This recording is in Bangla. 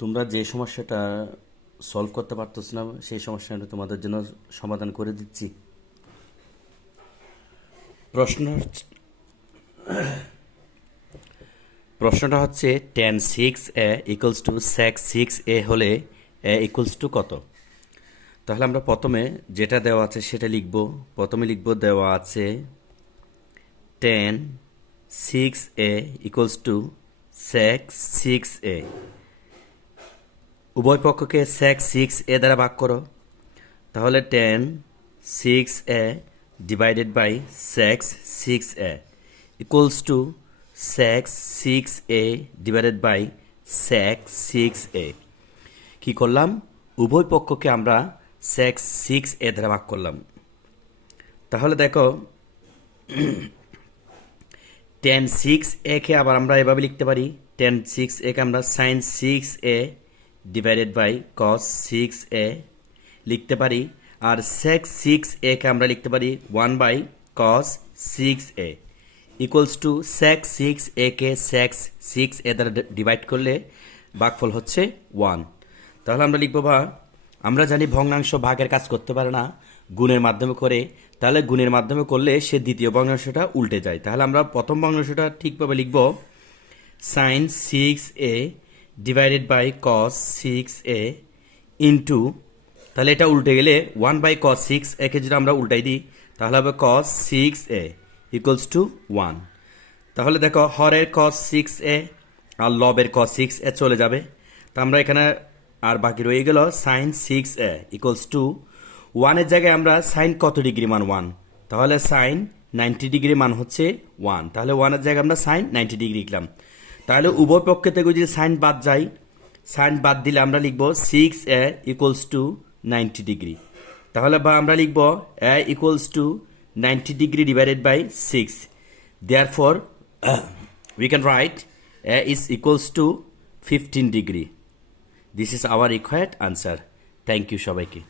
তোমরা যে সমস্যাটা সলভ করতে পারতেছ না, সেই সমস্যাটা তোমাদের জন্য সমাধান করে দিচ্ছি। প্রশ্ন প্রশ্নটা হচ্ছে tan six A equals to sec six A হলে এ ইকুয়ালস টু কত? তাহলে আমরা প্রথমে যেটা দেওয়া আছে সেটা লিখব। প্রথমে লিখব দেওয়া আছে tan six A equals to sec six A উভয় পক্ষকে সেক্স সিক্স এ দ্বারা ভাগ করো। তাহলে tan six A divided by sec six A equals to sec six A divided by sec six A কী করলাম? উভয় পক্ষকে আমরা সেক্স সিক্স এ দ্বারা ভাগ করলাম। তাহলে দেখো টেন সিক্স এ কে আবার আমরা এভাবে লিখতে পারি। টেন সিক্স এ কে আমরা sine six A divided by cos six A লিখতে পারি, আর সেক্স সিক্স এ কে আমরা লিখতে পারি one by cos six A equals to sec six A K sec six A দ্বারা ডিভাইড করলে ভাগফল হচ্ছে ওয়ান তাহলে আমরা লিখব বা, আমরা জানি ভগ্নাংশ ভাগের কাজ করতে পারে না গুণের মাধ্যমে করে, তাহলে গুণের মাধ্যমে করলে সে দ্বিতীয় ভগ্নাংশটা উল্টে যায়। তাহলে আমরা প্রথম ভগ্নাংশটা ঠিকভাবে লিখব sine six A divided by cos six A into তাহলে এটা উল্টে গেলে ওয়ান বাই কস সিক্স একে যদি আমরা উল্টাই দিই, তাহলে হবে cos six A equals to one তাহলে দেখো, হরের কস সিক্স এ আর লবের কস সিক্স এ চলে যাবে। তা আমরা এখানে আর বাকি রয়ে গেল sine six A equals to ওয়ানের জায়গায় আমরা সাইন কত ডিগ্রি মান ওয়ান তাহলে সাইন নাইনটি ডিগ্রি মান হচ্ছে ওয়ান তাহলে ওয়ানের জায়গায় আমরা সাইন নাইনটি ডিগ্রি লিখলাম। তাহলে উভয় পক্ষে থেকে যদি সাইন বাদ যায় সাইন বাদ দিলে আমরা লিখব six A equals to ninety degree তাহলে বা আমরা লিখব A equals to ninety degree divided by six therefore we can write a is equals to 15 degree this is our required answer thank you সবাইকে।